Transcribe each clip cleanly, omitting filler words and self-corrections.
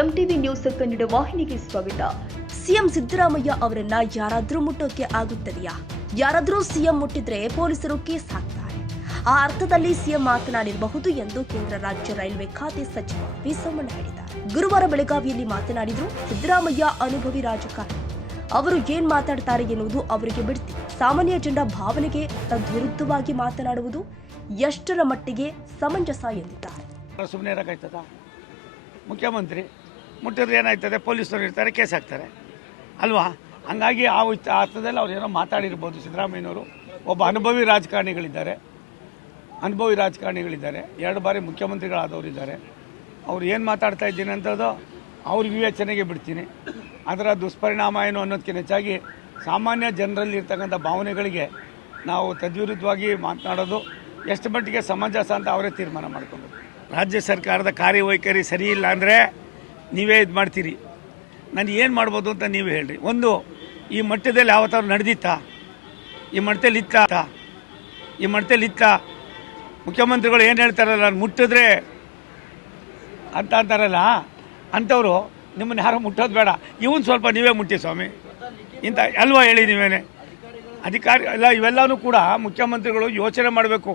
MTV news Kannada ವಾಹಿನಿಗೆ ಸ್ವಾಗತ. CM Siddaramaiah ಅವರನ್ನ ಯಾರಾದ್ರೂ ಮುಟ್ಟೋಕೆ ಆಗುತ್ತದೆಯಾ? ಯಾರಾದ್ರೂ ಸಿಎಂ ಮುಟ್ಟಿದ್ರೆ ಪೊಲೀಸರು ಕೇಸ್ ಹಾಕ್ತಾರೆ. ಆ ಅರ್ಥದಲ್ಲಿ ಸಿಎಂ ಮಾತನಾಡಿರಬಹುದು ಎಂದು ಕೇಂದ್ರ ರಾಜ್ಯ ರೈಲ್ವೆ ಖಾತೆ ಸಚಿವ ವಿ ಸೋಮಣ್ಣ ಹೇಳಿದ್ದಾರೆ. ಗುರುವಾರ ಬೆಳಗಾವಿಯಲ್ಲಿ ಮಾತನಾಡಿದ್ರು. ಸಿದ್ದರಾಮಯ್ಯ ಅನುಭವಿ ರಾಜಕಾರಣಿ. ಅವರು ಏನ್ ಮಾತಾಡ್ತಾರೆ ಎನ್ನುವುದು ಅವರಿಗೆ ಬಿಡ್ತಿ. ಸಾಮಾನ್ಯ ಜನರ ಭಾವನೆಗೆ ತದ್ವಿರುದ್ಧವಾಗಿ ಮಾತನಾಡುವುದು ಎಷ್ಟರ ಮಟ್ಟಿಗೆ ಸಮಂಜಸ ಎಂದಿದ್ದಾರೆ. ಸುಮ್ಮನೆ ಇರೋಕ್ಕಾಯ್ತದ? ಮುಖ್ಯಮಂತ್ರಿ ಮುಟ್ಟಿದ್ರೆ ಏನಾಯ್ತದೆ? ಪೊಲೀಸರು ಇರ್ತಾರೆ, ಕೇಸ್ ಹಾಕ್ತಾರೆ ಅಲ್ವಾ? ಹಂಗಾಗಿ ಆ ಅರ್ಥದಲ್ಲಿ ಅವ್ರು ಏನೋ ಮಾತಾಡಿರ್ಬೋದು. ಸಿದ್ದರಾಮಯ್ಯನವರು ಒಬ್ಬ ಅನುಭವಿ ರಾಜಕಾರಣಿಗಳಿದ್ದಾರೆ, 2 ಬಾರಿ ಮುಖ್ಯಮಂತ್ರಿಗಳಾದವರಿದ್ದಾರೆ. ಅವ್ರು ಏನು ಮಾತಾಡ್ತಾ ಇದ್ದೀನಿ ಅಂತದ್ದು ಅವ್ರ ವಿವೇಚನೆಗೆ ಬಿಡ್ತೀನಿ. ಅದರ ದುಷ್ಪರಿಣಾಮ ಏನು ಅನ್ನೋದಕ್ಕಿಂತ ಹೆಚ್ಚಾಗಿ ಸಾಮಾನ್ಯ ಜನರಲ್ಲಿ ಇರ್ತಕ್ಕಂಥ ಭಾವನೆಗಳಿಗೆ ನಾವು ತದ್ವಿರುದ್ಧವಾಗಿ ಮಾತನಾಡೋದು ಎಷ್ಟು ಮಟ್ಟಿಗೆ ಸಮಂಜಸ ಅಂತ ಅವರೇ ತೀರ್ಮಾನ ಮಾಡ್ಕೊಬೇಕು. ರಾಜ್ಯ ಸರ್ಕಾರದ ಕಾರ್ಯವೈಖರಿ ಸರಿ ಇಲ್ಲ ಅಂದರೆ ನೀವೇ ಇದು ಮಾಡ್ತೀರಿ. ನಾನು ಏನು ಮಾಡ್ಬೋದು ಅಂತ ನೀವೇ ಹೇಳ್ರಿ. ಒಂದು, ಈ ಮಟ್ಟದಲ್ಲಿ ಯಾವತ್ತಾದ್ರು ನಡೆದಿತ್ತಾ? ಈ ಮಟ್ಟದಲ್ಲಿ ಇತ್ತ ಮುಖ್ಯಮಂತ್ರಿಗಳು ಏನು ಹೇಳ್ತಾರಲ್ಲ, ನಾನು ಮುಟ್ಟಿದ್ರೆ ಅಂತ ಅಂತಾರಲ್ಲ, ಅಂಥವ್ರು ನಿಮ್ಮನ್ನು ಯಾರು ಮುಟ್ಟೋದು ಬೇಡ, ಇವನು ಸ್ವಲ್ಪ ನೀವೇ ಮುಟ್ಟಿ ಸ್ವಾಮಿ ಇಂಥ ಅಲ್ವಾ ಹೇಳಿ ನೀವೇನೆ ಅಧಿಕಾರಿ ಅಲ್ಲ. ಇವೆಲ್ಲವೂ ಕೂಡ ಮುಖ್ಯಮಂತ್ರಿಗಳು ಯೋಚನೆ ಮಾಡಬೇಕು.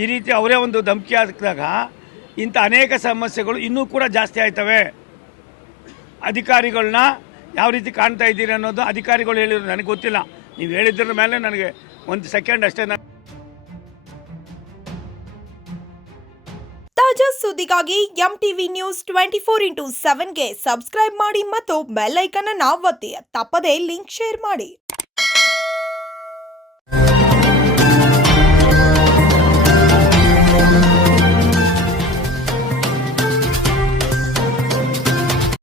ಈ ರೀತಿ ಅವರೇ ಒಂದು ಧಮಕಿ ಹಾಕಿದಾಗ ಇಂಥ ಅನೇಕ ಸಮಸ್ಯೆಗಳು ಇನ್ನೂ ಕೂಡ ಜಾಸ್ತಿ ಆಯ್ತವೆ. ಅಧಿಕಾರಿಗಳನ್ನ ಯಾವ ರೀತಿ ಕಾಣ್ತಾ ಇದ್ದೀರಿ ಅನ್ನೋದು ಅಧಿಕಾರಿಗಳು ಹೇಳಿದ್ರು, ನನಗೆ ಗೊತ್ತಿಲ್ಲ. ನೀವು ಹೇಳಿದ್ರ ಮೇಲೆ ನನಗೆ ಒಂದು ಸೆಕೆಂಡ್ ಅಷ್ಟೇ. ತಾಜಾ ಸುದ್ದಿಗಾಗಿ ಎಂಟಿವಿ ನ್ಯೂಸ್ 24/7ಗೆ ಸಬ್ಸ್ಕ್ರೈಬ್ ಮಾಡಿ ಮತ್ತು ಬೆಲ್ ಐಕಾನ್ ಅನ್ನು ಒತ್ತಿ. ತಪ್ಪದೇ ಲಿಂಕ್ ಶೇರ್ ಮಾಡಿ.